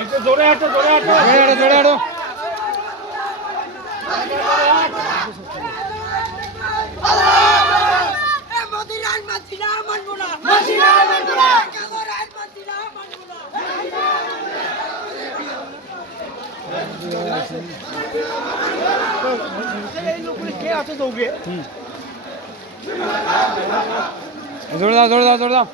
একটু জোরে হাঁটো, জোরে হাঁটো, জোরে হাঁটো, জোরে হাঁটো। জোরে দাও, জোরে দাও, জোরে দাও।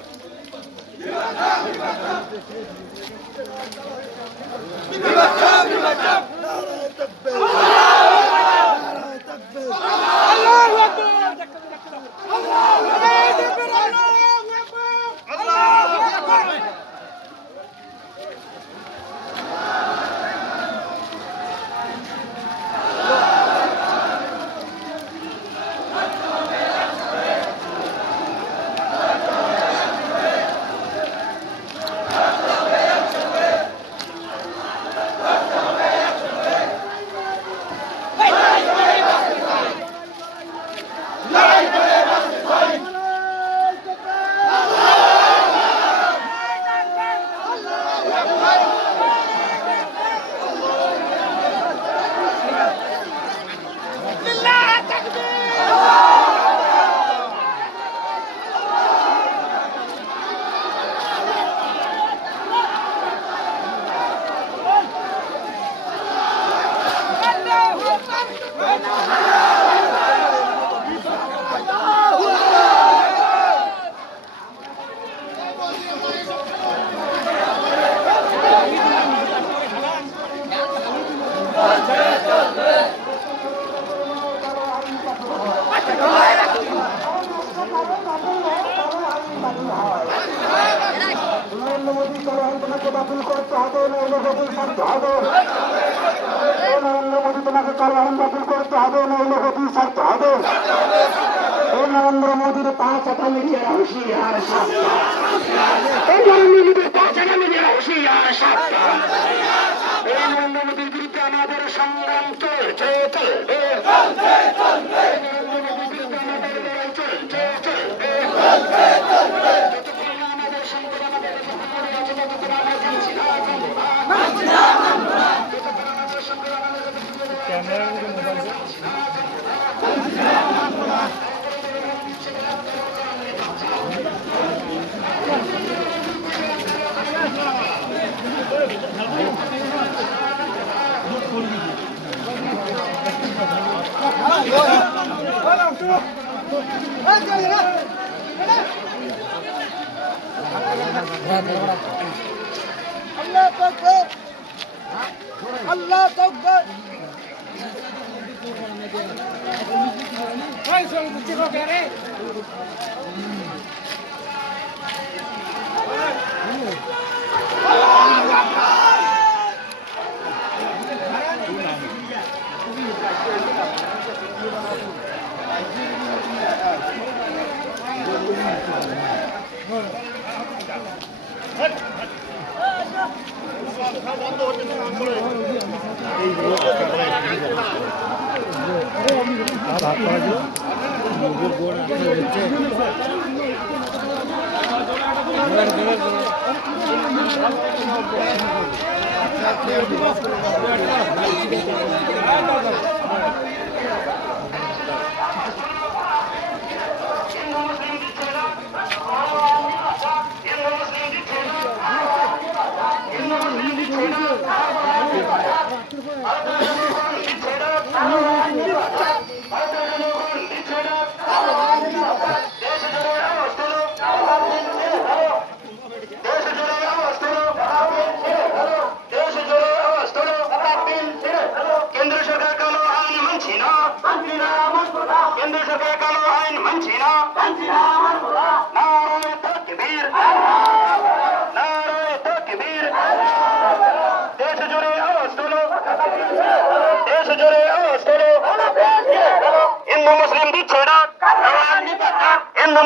বাতিল করতে হবে, নইলে গতির ছাড়তে হবে। নরেন্দ্র মোদী তোমাকে কালাম বাতিল করতে হবে, নইলে গতির ছাড়তে হবে। নরেন্দ্র মোদীর 5 আগামী দিয়ে হুঁশিয়ার সাবধান। নরেন্দ্র মোদীর 5 আগামী দিয়ে হুঁশিয়ার সাবধান। নরেন্দ্র মোদীর বিরুদ্ধে আমাদের সংগ্রাম চলছে, চলবে। নরেন্দ্র মোদীর বিরুদ্ধে আমাদের লড়াই চলছে, চলবে। যতক্ষণ আমাদের সংগ্রাম আমাদের ততক্ষণ আমরা জানছি না, জানবো না। যতক্ষণ আমাদের সংগ্রাম আল্লাহ তাকবীর।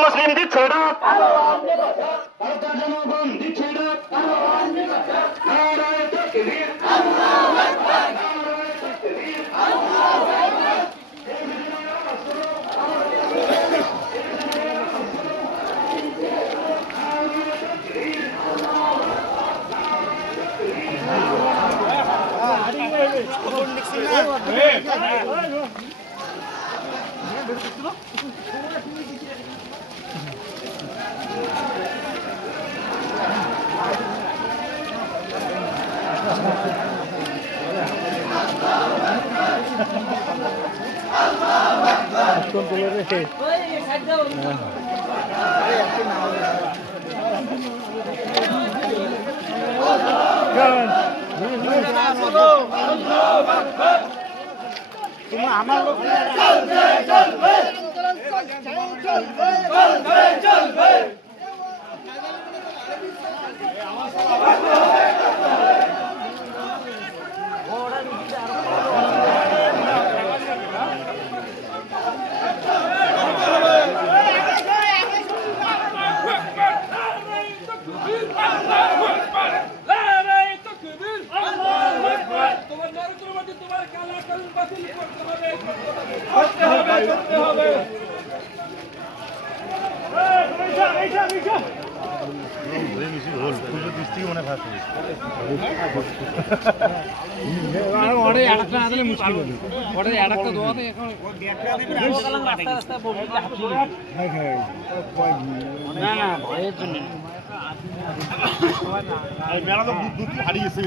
মুসলিম দিচ্ছে ডাক, ভারতের জনগণ দিচ্ছে ডাক, নারায়ে তাকবীর, আল্লাহু আকবার, নারায়ে তাকবীর, আল্লাহু আকবার। মুশকিল মেলা তো দুধ হারিয়েছে